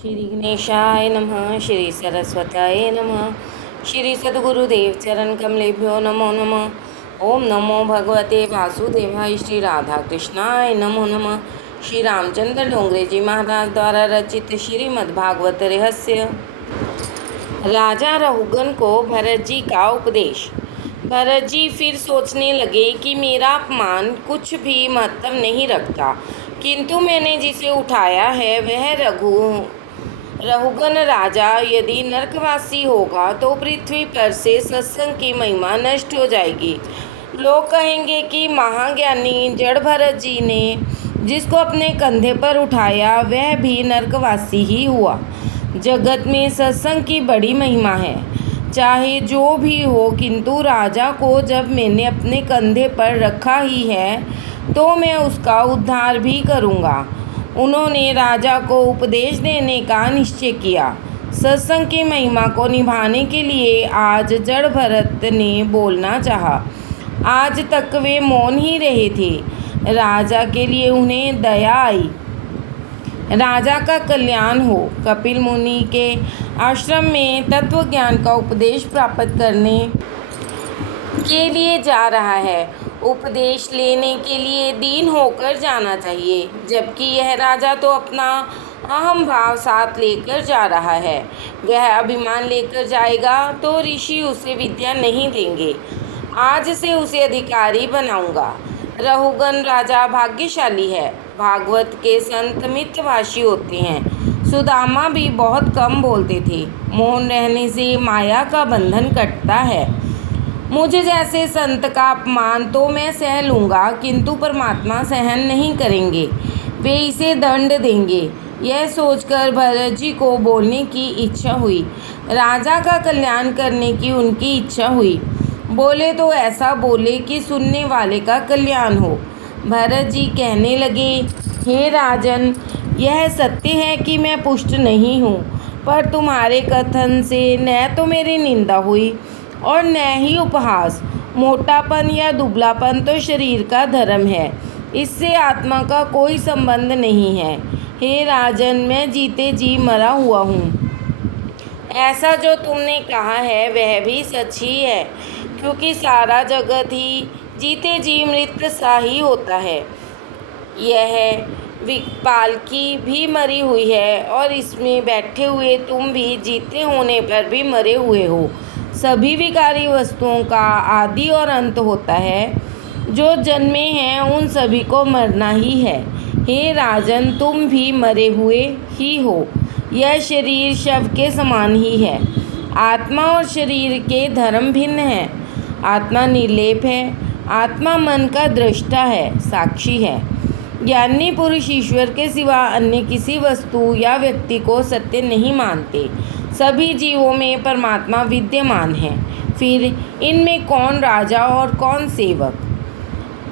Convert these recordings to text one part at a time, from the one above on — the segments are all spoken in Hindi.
श्री गणेशाय नमः। श्री सरस्वत्याय नमः। श्री सद्गुरुदेव चरण कमलेभ्यो नमो नमः। ओम नमो भगवते वासुदेवाय। श्री राधा कृष्णाय नमो नमः। श्री रामचंद्र डोंगरे जी महाराज द्वारा रचित श्रीमद्भागवत रहस्य। राजा रहुगन को भरत जी का उपदेश। भरत जी फिर सोचने लगे कि मेरा अपमान कुछ भी महत्व नहीं रखता, किंतु मैंने जिसे उठाया है वह रहुगन राजा यदि नरकवासी होगा तो पृथ्वी पर से सत्संग की महिमा नष्ट हो जाएगी। लोग कहेंगे कि महाज्ञानी जड़ भरत जी ने जिसको अपने कंधे पर उठाया वह भी नरकवासी ही हुआ। जगत में सत्संग की बड़ी महिमा है, चाहे जो भी हो, किंतु राजा को जब मैंने अपने कंधे पर रखा ही है तो मैं उसका उद्धार भी करूँगा। उन्होंने राजा को उपदेश देने का निश्चय किया। सत्संग की महिमा को निभाने के लिए आज जड़ भरत ने बोलना चाहा। आज तक वे मौन ही रहे थे। राजा के लिए उन्हें दया आई। राजा का कल्याण हो। कपिल मुनि के आश्रम में तत्व ज्ञान का उपदेश प्राप्त करने के लिए जा रहा है। उपदेश लेने के लिए दीन होकर जाना चाहिए, जबकि यह राजा तो अपना अहम भाव साथ लेकर जा रहा है। वह अभिमान लेकर जाएगा तो ऋषि उसे विद्या नहीं देंगे। आज से उसे अधिकारी बनाऊंगा। रहुगन राजा भाग्यशाली है। भागवत के संत मितभाषी होते हैं। सुदामा भी बहुत कम बोलते थे। मौन रहने से माया का बंधन कटता है। मुझे जैसे संत का अपमान तो मैं सह लूँगा, किंतु परमात्मा सहन नहीं करेंगे, वे इसे दंड देंगे। यह सोचकर भरत जी को बोलने की इच्छा हुई। राजा का कल्याण करने की उनकी इच्छा हुई। बोले तो ऐसा बोले कि सुनने वाले का कल्याण हो। भरत जी कहने लगे, हे राजन, यह सत्य है कि मैं पुष्ट नहीं हूँ, पर तुम्हारे कथन से न तो मेरी निंदा हुई और न ही उपहास। मोटापन या दुबलापन तो शरीर का धर्म है, इससे आत्मा का कोई संबंध नहीं है। हे राजन, मैं जीते जी मरा हुआ हूँ। ऐसा जो तुमने कहा है वह भी सच ही है, क्योंकि सारा जगत ही जीते जी मृत सा ही होता है। यह पालकी भी मरी हुई है और इसमें बैठे हुए तुम भी जीते होने पर भी मरे हुए हो। सभी विकारी वस्तुओं का आदि और अंत होता है। जो जन्मे हैं उन सभी को मरना ही है। हे राजन, तुम भी मरे हुए ही हो। यह शरीर शव के समान ही है। आत्मा और शरीर के धर्म भिन्न हैं। आत्मा निर्लेप है। आत्मा मन का दृष्टा है, साक्षी है। ज्ञानी पुरुष ईश्वर के सिवा अन्य किसी वस्तु या व्यक्ति को सत्य नहीं मानते। सभी जीवों में परमात्मा विद्यमान है। फिर इनमें कौन राजा और कौन सेवक?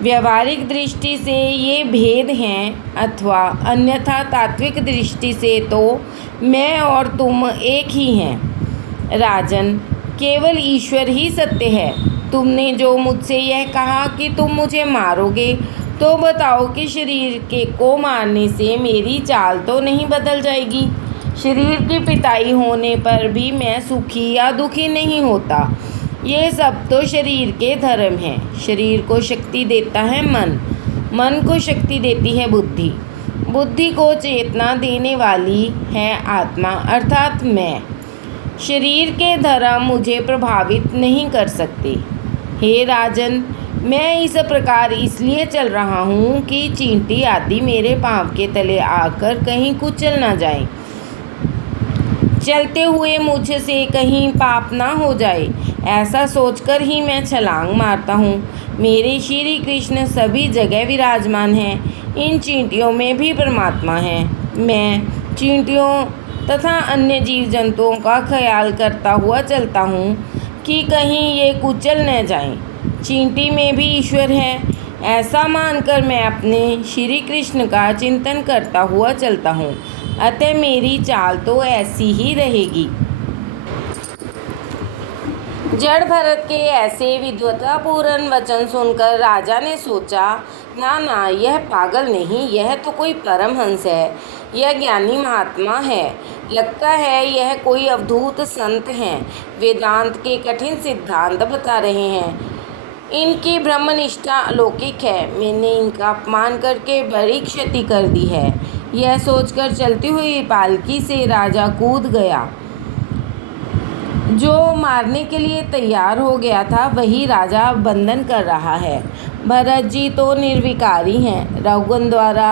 व्यवहारिक दृष्टि से ये भेद हैं, अथवा अन्यथा तात्विक दृष्टि से तो मैं और तुम एक ही हैं। राजन, केवल ईश्वर ही सत्य है। तुमने जो मुझसे यह कहा कि तुम मुझे मारोगे, तो बताओ कि शरीर को मारने से मेरी चाल तो नहीं बदल जाएगी? शरीर की पिटाई होने पर भी मैं सुखी या दुखी नहीं होता। ये सब तो शरीर के धर्म हैं। शरीर को शक्ति देता है मन, मन को शक्ति देती है बुद्धि, बुद्धि को चेतना देने वाली है आत्मा अर्थात मैं। शरीर के धर्म मुझे प्रभावित नहीं कर सकते। हे राजन, मैं इस प्रकार इसलिए चल रहा हूँ कि चींटी आदि मेरे पाँव के तले आकर कहीं कुचल न जाए। चलते हुए मुझसे कहीं पाप ना हो जाए, ऐसा सोचकर ही मैं छलांग मारता हूँ। मेरे श्री कृष्ण सभी जगह विराजमान हैं। इन चींटियों में भी परमात्मा है। मैं चींटियों तथा अन्य जीव जंतुओं का ख्याल करता हुआ चलता हूँ कि कहीं ये कुचल न जाएं। चींटी में भी ईश्वर है, ऐसा मानकर मैं अपने श्री कृष्ण का चिंतन करता हुआ चलता हूँ। अतः मेरी चाल तो ऐसी ही रहेगी। जड़ भरत के ऐसे विद्वतापूर्ण वचन सुनकर राजा ने सोचा, ना ना, यह पागल नहीं, यह तो कोई परमहंस है, यह ज्ञानी महात्मा है। लगता है यह कोई अवधूत संत हैं, वेदांत के कठिन सिद्धांत बता रहे हैं। इनकी ब्रह्मनिष्ठा अलौकिक है। मैंने इनका अपमान करके बड़ी क्षति कर दी है। यह सोचकर चलती हुई पालकी से राजा कूद गया। जो मारने के लिए तैयार हो गया था वही राजा बंधन कर रहा है। भरत जी तो निर्विकारी हैं। रघुगण द्वारा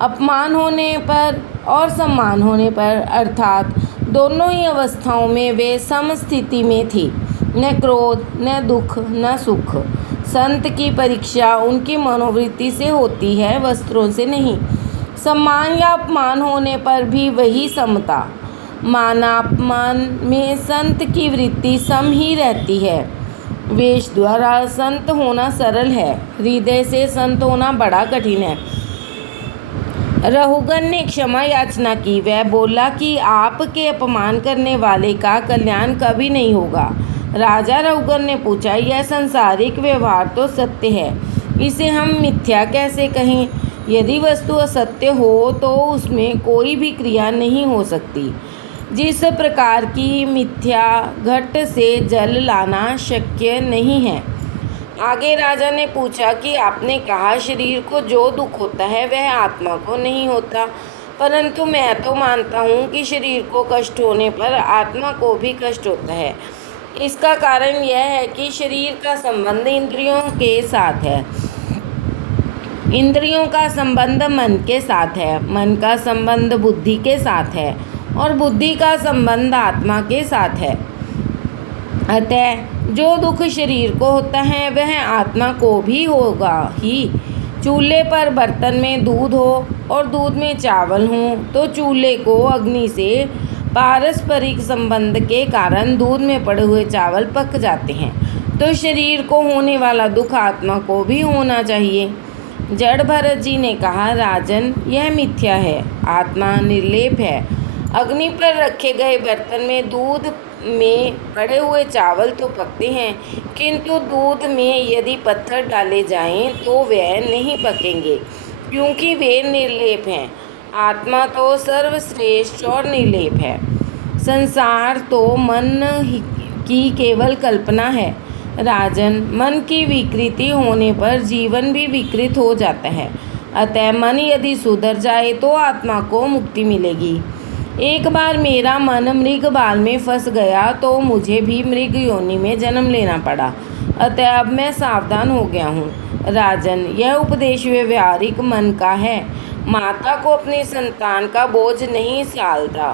अपमान होने पर और सम्मान होने पर अर्थात दोनों ही अवस्थाओं में वे समस्थिति में थी। न क्रोध, न दुख, न सुख। संत की परीक्षा उनकी मनोवृत्ति से होती है, वस्त्रों से नहीं। सम्मान या अपमान होने पर भी वही समता। मानापमान में संत की वृत्ति सम ही रहती है। वेश द्वारा संत होना सरल है, हृदय से संत होना बड़ा कठिन है। रघुगण ने क्षमा याचना की। वह बोला कि आपके अपमान करने वाले का कल्याण कभी नहीं होगा। राजा रघुगण ने पूछा, यह सांसारिक व्यवहार तो सत्य है, इसे हम मिथ्या कैसे कहें? यदि वस्तु असत्य हो तो उसमें कोई भी क्रिया नहीं हो सकती। जिस प्रकार की मिथ्या घट से जल लाना शक्य नहीं है। आगे राजा ने पूछा कि आपने कहा शरीर को जो दुख होता है वह आत्मा को नहीं होता, परंतु मैं तो मानता हूँ कि शरीर को कष्ट होने पर आत्मा को भी कष्ट होता है। इसका कारण यह है कि शरीर का संबंध इंद्रियों के साथ है, इंद्रियों का संबंध मन के साथ है, मन का संबंध बुद्धि के साथ है और बुद्धि का संबंध आत्मा के साथ है। अतः जो दुख शरीर को होता है वह आत्मा को भी होगा ही। चूल्हे पर बर्तन में दूध हो और दूध में चावल हो तो चूल्हे को अग्नि से पारस्परिक संबंध के कारण दूध में पड़े हुए चावल पक जाते हैं। तो शरीर को होने वाला दुख आत्मा को भी होना चाहिए। जड़ भरत जी ने कहा, राजन, यह मिथ्या है, आत्मा निर्लेप है। अग्नि पर रखे गए बर्तन में दूध में पड़े हुए चावल तो पकते हैं, किंतु दूध में यदि पत्थर डाले जाएं तो वे नहीं पकेंगे, क्योंकि वे निर्लेप हैं। आत्मा तो सर्वश्रेष्ठ और निर्लेप है। संसार तो मन की केवल कल्पना है। राजन, मन की विकृति होने पर जीवन भी विकृत हो जाता है। अतः मन यदि सुधर जाए तो आत्मा को मुक्ति मिलेगी। एक बार मेरा मन मृग बाल में फंस गया तो मुझे भी मृग योनि में जन्म लेना पड़ा। अतः अब मैं सावधान हो गया हूँ। राजन, यह उपदेश व्यवहारिक मन का है। माता को अपनी संतान का बोझ नहीं सालता,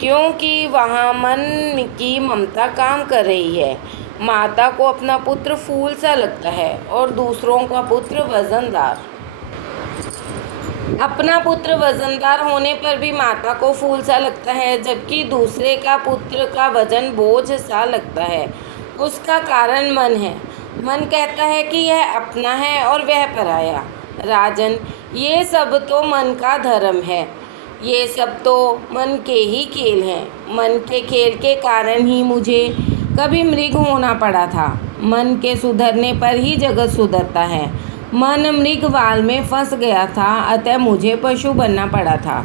क्योंकि वहाँ मन की ममता काम कर रही है। माता को अपना पुत्र फूल सा लगता है और दूसरों का पुत्र वजनदार। अपना पुत्र वजनदार होने पर भी माता को फूल सा लगता है, जबकि दूसरे का पुत्र का वजन बोझ सा लगता है। उसका कारण मन है। मन कहता है कि यह अपना है और वह पराया। राजन, ये सब तो मन का धर्म है। ये सब तो मन के ही खेल हैं। मन के खेल के कारण ही मुझे कभी मृग होना पड़ा था। मन के सुधरने पर ही जगत सुधरता है। मन मृग बाल में फंस गया था, अतः मुझे पशु बनना पड़ा था।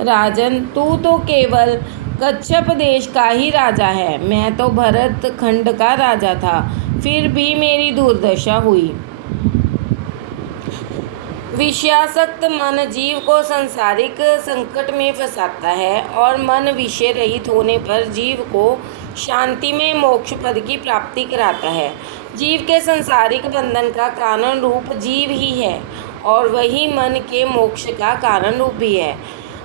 राजन, तू तो केवल कच्छप देश का ही राजा है। मैं तो भरत खंड का राजा था, फिर भी मेरी दुर्दशा हुई। विषयासक्त मन जीव को सांसारिक संकट में फंसाता है और मन विषय रहित होने पर जीव को शांति में मोक्ष पद की प्राप्ति कराता है। जीव के सांसारिक बंधन का कारण रूप जीव ही है और वही मन के मोक्ष का कारण रूप भी है।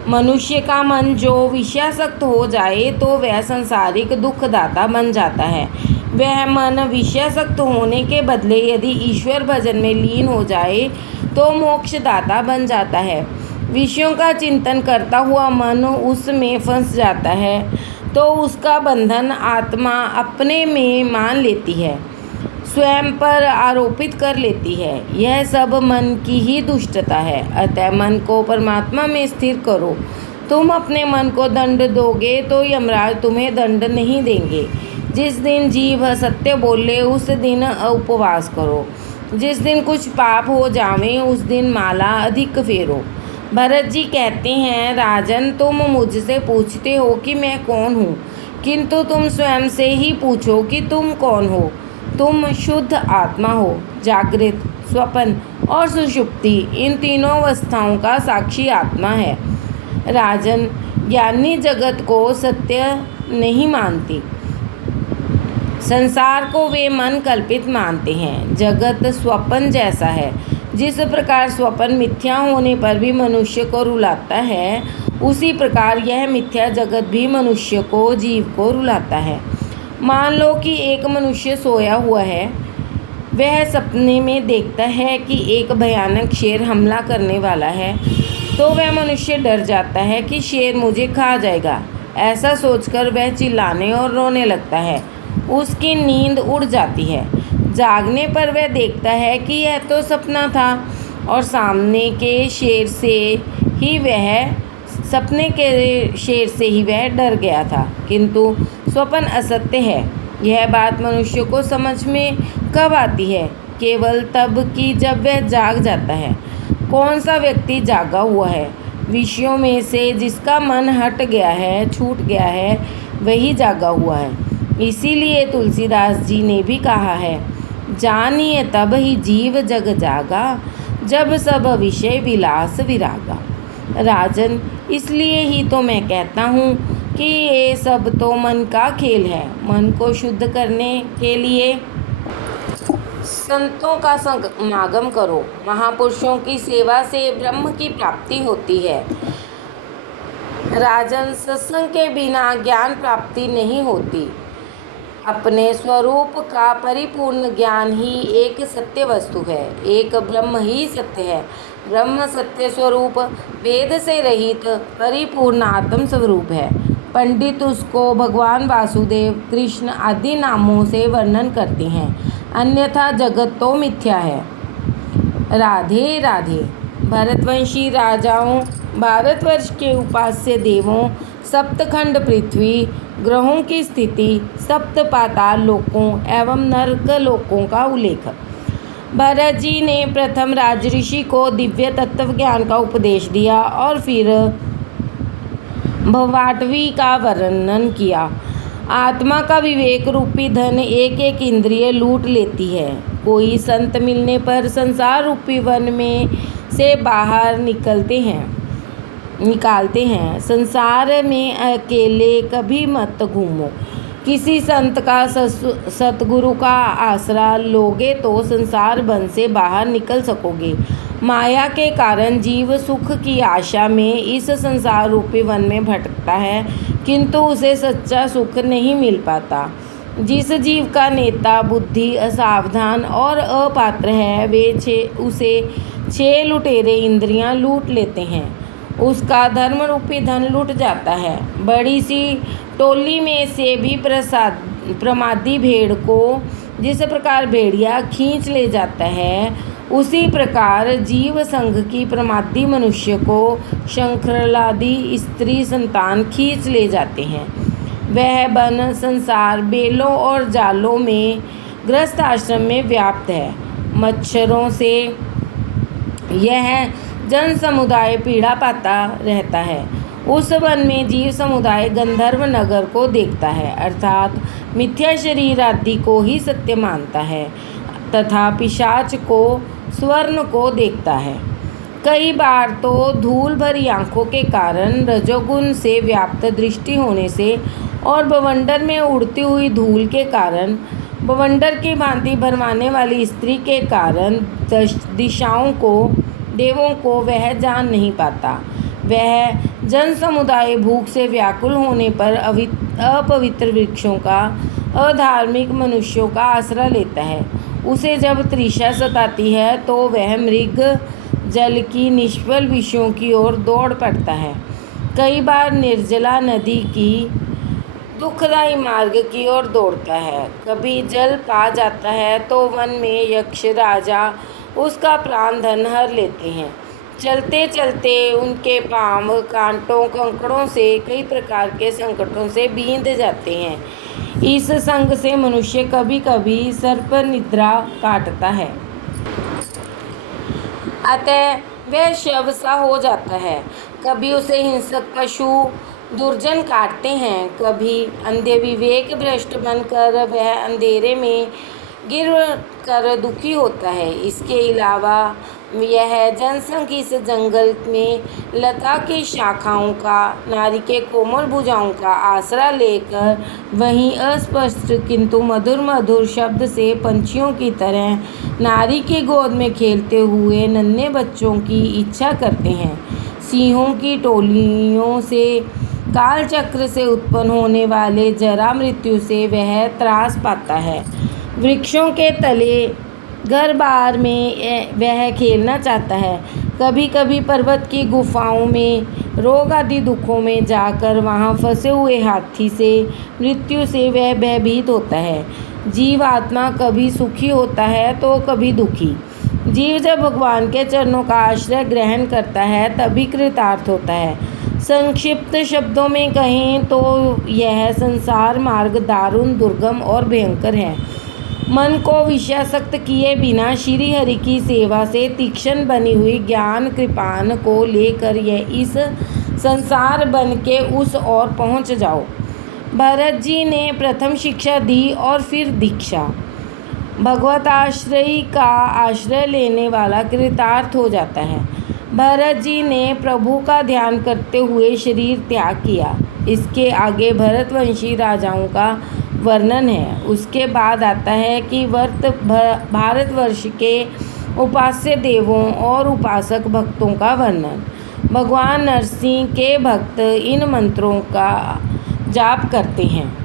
मनुष्य का मन जो विषयासक्त हो जाए तो वह सांसारिक दुखदाता बन जाता है। वह मन विषयासक्त होने के बदले यदि ईश्वर भजन में लीन हो जाए तो मोक्षदाता बन जाता है। विषयों का चिंतन करता हुआ मन उसमें फंस जाता है तो उसका बंधन आत्मा अपने में मान लेती है, स्वयं पर आरोपित कर लेती है। यह सब मन की ही दुष्टता है। अतः मन को परमात्मा में स्थिर करो। तुम अपने मन को दंड दोगे तो यमराज तुम्हें दंड नहीं देंगे। जिस दिन जीव असत्य बोले उस दिन उपवास करो। जिस दिन कुछ पाप हो जावे उस दिन माला अधिक फेरो। भरत जी कहते हैं, राजन, तुम मुझसे पूछते हो कि मैं कौन हूँ, किंतु तुम स्वयं से ही पूछो कि तुम कौन हो। तुम शुद्ध आत्मा हो। जागृत, स्वप्न और सुषुप्ति, इन तीनों अवस्थाओं का साक्षी आत्मा है। राजन, ज्ञानी जगत को सत्य नहीं मानती। संसार को वे मन कल्पित मानते हैं। जगत स्वप्न जैसा है। जिस प्रकार स्वप्न मिथ्या होने पर भी मनुष्य को रुलाता है, उसी प्रकार यह मिथ्या जगत भी मनुष्य को, जीव को रुलाता है। मान लो कि एक मनुष्य सोया हुआ है। वह सपने में देखता है कि एक भयानक शेर हमला करने वाला है, तो वह मनुष्य डर जाता है कि शेर मुझे खा जाएगा। ऐसा सोचकर वह चिल्लाने और रोने लगता है। उसकी नींद उड़ जाती है। जागने पर वह देखता है कि यह तो सपना था और सपने के शेर से ही वह डर गया था, किंतु स्वप्न असत्य है। यह बात मनुष्य को समझ में कब आती है? केवल तब कि जब वह जाग जाता है। कौन सा व्यक्ति जागा हुआ है? विषयों में से जिसका मन हट गया है, छूट गया है, वही जागा हुआ है। इसीलिए तुलसीदास जी ने भी कहा है, जानिए तब ही जीव जग जागा, जब सब विषय विलास विरागा। राजन, इसलिए ही तो मैं कहता हूँ कि ये सब तो मन का खेल है। मन को शुद्ध करने के लिए संतों का समागम करो। महापुरुषों की सेवा से ब्रह्म की प्राप्ति होती है। राजन, सत्संग के बिना ज्ञान प्राप्ति नहीं होती। अपने स्वरूप का परिपूर्ण ज्ञान ही एक सत्य वस्तु है। एक ब्रह्म ही सत्य है। ब्रह्म सत्य स्वरूप, वेद से रहित परिपूर्ण आत्म स्वरूप है। पंडित उसको भगवान वासुदेव, कृष्ण आदि नामों से वर्णन करते हैं, अन्यथा जगत तो मिथ्या है। राधे राधे। भरतवंशी राजाओं, भारतवर्ष के उपास्य देवों, सप्तखंड पृथ्वी, ग्रहों की स्थिति, सप्त पाताल लोकों एवं नरक लोकों का उल्लेख। भरत जी ने प्रथम राजऋषि को दिव्य तत्व ज्ञान का उपदेश दिया और फिर भवाटवी का वर्णन किया। आत्मा का विवेक रूपी धन एक एक इंद्रिय लूट लेती है। कोई संत मिलने पर संसार रूपी वन में से बाहर निकालते हैं। संसार में अकेले कभी मत घूमो। किसी संत का, सतगुरु का आसरा लोगे तो संसार वन से बाहर निकल सकोगे। माया के कारण जीव सुख की आशा में इस संसार रूपी वन में भटकता है, किंतु उसे सच्चा सुख नहीं मिल पाता। जिस जीव का नेता बुद्धि असावधान और अपात्र है, वे उसे 6 लुटेरे इंद्रियां लूट लेते हैं। उसका धर्म रूपी धन लूट जाता है। बड़ी सी टोली में से भी प्रमादी भेड़ को जिस प्रकार भेड़िया खींच ले जाता है, उसी प्रकार जीव संघ की प्रमादी मनुष्य को शंखलादि स्त्री संतान खींच ले जाते हैं। वह वन संसार बेलों और जालों में गृहस्थ आश्रम में व्याप्त है। मच्छरों से यह जन समुदाय पीड़ा पाता रहता है। उस वन में जीव समुदाय गंधर्व नगर को देखता है, अर्थात मिथ्या शरीर आदि को ही सत्य मानता है, तथा पिशाच को, स्वर्ण को देखता है। कई बार तो धूल भरी आंखों के कारण, रजोगुण से व्याप्त दृष्टि होने से और बवंडर में उड़ती हुई धूल के कारण, बवंडर की भांति भरमाने वाली स्त्री के कारण दिशाओं को, देवों को वह जान नहीं पाता। वह जन समुदाय भूख से व्याकुल होने पर अपवित्र वृक्षों का, अधार्मिक मनुष्यों का आसरा लेता है। उसे जब तृषा सताती है तो वह मृग जल की निष्फल विषयों की ओर दौड़ पड़ता है। कई बार निर्जला नदी की दुखदायी मार्ग की ओर दौड़ता है। कभी जल पा जाता है तो वन में यक्ष राजा उसका प्राण धन हर लेते हैं। चलते चलते उनके पांव कांटों कंकड़ों से कई प्रकार के संकटों से बींध जाते हैं। इस संग से मनुष्य कभी कभी सर्प निद्रा काटता है, अतः वह शव सा हो जाता है। कभी उसे हिंसक पशु दुर्जन काटते हैं, कभी अंधे विवेक भ्रष्ट बनकर वह अंधेरे में गिर कर दुखी होता है। इसके अलावा यह जनसंघ इस जंगल में लता की शाखाओं का, नारी के कोमल भुजाओं का आसरा लेकर वहीं अस्पष्ट किंतु मधुर मधुर शब्द से पंछियों की तरह नारी की गोद में खेलते हुए नन्हे बच्चों की इच्छा करते हैं। सिंहों की टोलियों से, काल चक्र से उत्पन्न होने वाले जरा मृत्यु से वह त्रास पाता है। वृक्षों के तले घर बार में वह खेलना चाहता है। कभी कभी पर्वत की गुफाओं में रोग आदि दुखों में जाकर वहाँ फंसे हुए हाथी से मृत्यु से वह भयभीत होता है। जीव आत्मा कभी सुखी होता है तो कभी दुखी। जीव जब भगवान के चरणों का आश्रय ग्रहण करता है तभी कृतार्थ होता है। संक्षिप्त शब्दों में कहें तो यह संसार मार्ग दारुण, दुर्गम और भयंकर है। मन को विषयासक्त किए बिना श्री हरि की सेवा से तीक्ष्ण बनी हुई ज्ञान कृपान को लेकर यह इस संसार बन के उस ओर पहुँच जाओ। भरत जी ने प्रथम शिक्षा दी और फिर दीक्षा। भगवत आश्रय का आश्रय लेने वाला कृतार्थ हो जाता है। भरत जी ने प्रभु का ध्यान करते हुए शरीर त्याग किया। इसके आगे भरतवंशी राजाओं का वर्णन है। उसके बाद आता है कि भारतवर्ष के उपास्य देवों और उपासक भक्तों का वर्णन। भगवान नरसिंह के भक्त इन मंत्रों का जाप करते हैं।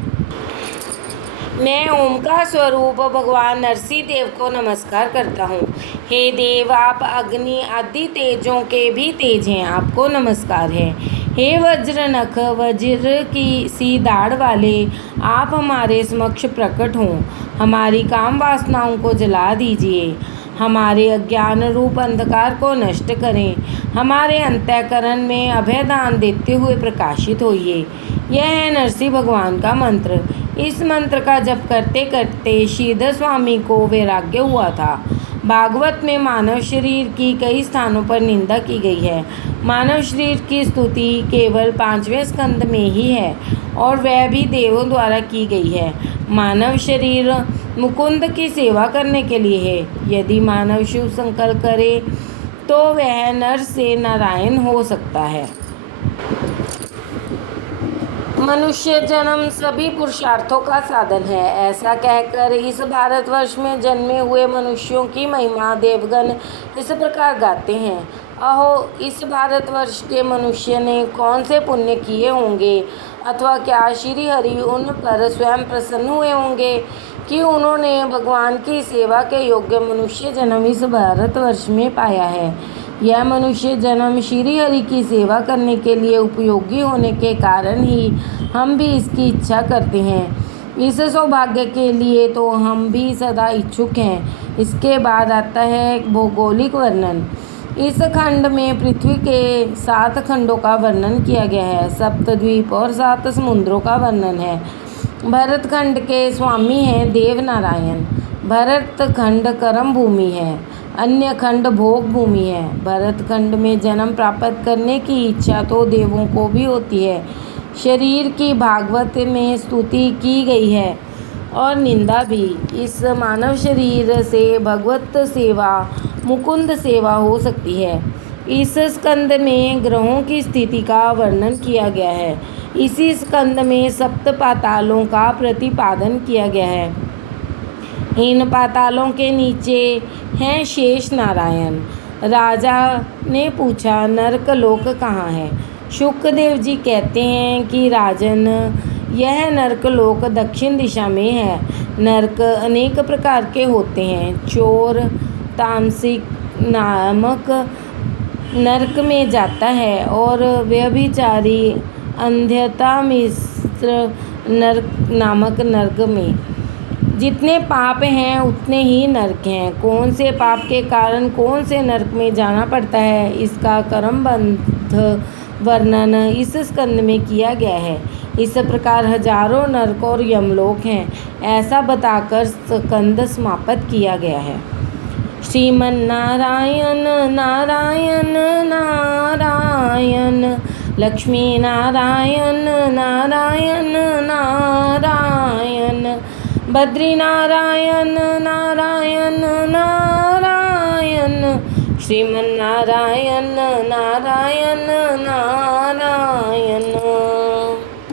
मैं ओमकार स्वरूप भगवान नरसिंह देव को नमस्कार करता हूँ। हे देव, आप अग्नि आदि तेजों के भी तेज हैं, आपको नमस्कार है। हे वज्र नख वज्र की सी दाढ़ वाले, आप हमारे समक्ष प्रकट हों। हमारी काम वासनाओं को जला दीजिए, हमारे अज्ञान रूप अंधकार को नष्ट करें, हमारे अंतःकरण में अभयदान देते हुए प्रकाशित होइए। यह है नरसिंह भगवान का मंत्र। इस मंत्र का जप करते करते श्रीधर स्वामी को वैराग्य हुआ था। भागवत में मानव शरीर की कई स्थानों पर निंदा की गई है। मानव शरीर की स्तुति केवल 5वें स्कंद में ही है और वह भी देवों द्वारा की गई है। मानव शरीर मुकुंद की सेवा करने के लिए है। यदि मानव शिव संकल्प करे तो वह नर से नारायण हो सकता है। मनुष्य जन्म सभी पुरुषार्थों का साधन है, ऐसा कहकर इस भारतवर्ष में जन्मे हुए मनुष्यों की महिमा देवगण इस प्रकार गाते हैं। अहो, इस भारतवर्ष के मनुष्य ने कौन से पुण्य किए होंगे, अथवा क्या श्री हरि उन पर स्वयं प्रसन्न हुए होंगे कि उन्होंने भगवान की सेवा के योग्य मनुष्य जन्म इस भारतवर्ष में पाया है। यह मनुष्य जन्म श्री हरि की सेवा करने के लिए उपयोगी होने के कारण ही हम भी इसकी इच्छा करते हैं। इस सौभाग्य के लिए तो हम भी सदा इच्छुक हैं। इसके बाद आता है भौगोलिक वर्णन। इस खंड में पृथ्वी के 7 खंडों का वर्णन किया गया है। सप्तद्वीप और 7 समुद्रों का वर्णन है। भरत खंड के स्वामी हैं देव नारायण। भरत खंड कर्म भूमि है, अन्य खंड भोग भूमि है। भरत खंड में जन्म प्राप्त करने की इच्छा तो देवों को भी होती है। शरीर की भागवत में स्तुति की गई है और निंदा भी। इस मानव शरीर से भगवत सेवा, मुकुंद सेवा हो सकती है। इस स्कंद में ग्रहों की स्थिति का वर्णन किया गया है। इसी स्कंद में 7 पातालों का प्रतिपादन किया गया है। इन पातालों के नीचे हैं शेष नारायण। राजा ने पूछा, नरक लोक कहाँ है? शुकदेव जी कहते हैं कि राजन, यह नरक लोक दक्षिण दिशा में है। नरक अनेक प्रकार के होते हैं। चोर तामसिक नामक नरक में जाता है और व्यभिचारी अंध्यता मिश्र नरक नामक नरक में। जितने पाप हैं उतने ही नरक हैं। कौन से पाप के कारण कौन से नरक में जाना पड़ता है, इसका कर्मबंध वर्णन इस स्कंद में किया गया है। इस प्रकार हजारों नरक और यमलोक हैं, ऐसा बताकर स्कंद समाप्त किया गया है। श्रीमन नारायण नारायण नारायण, लक्ष्मी नारायण नारायण नारायण, बद्री नारायण नारायण नारायण, श्रीमन नारायण नारायण नारायण।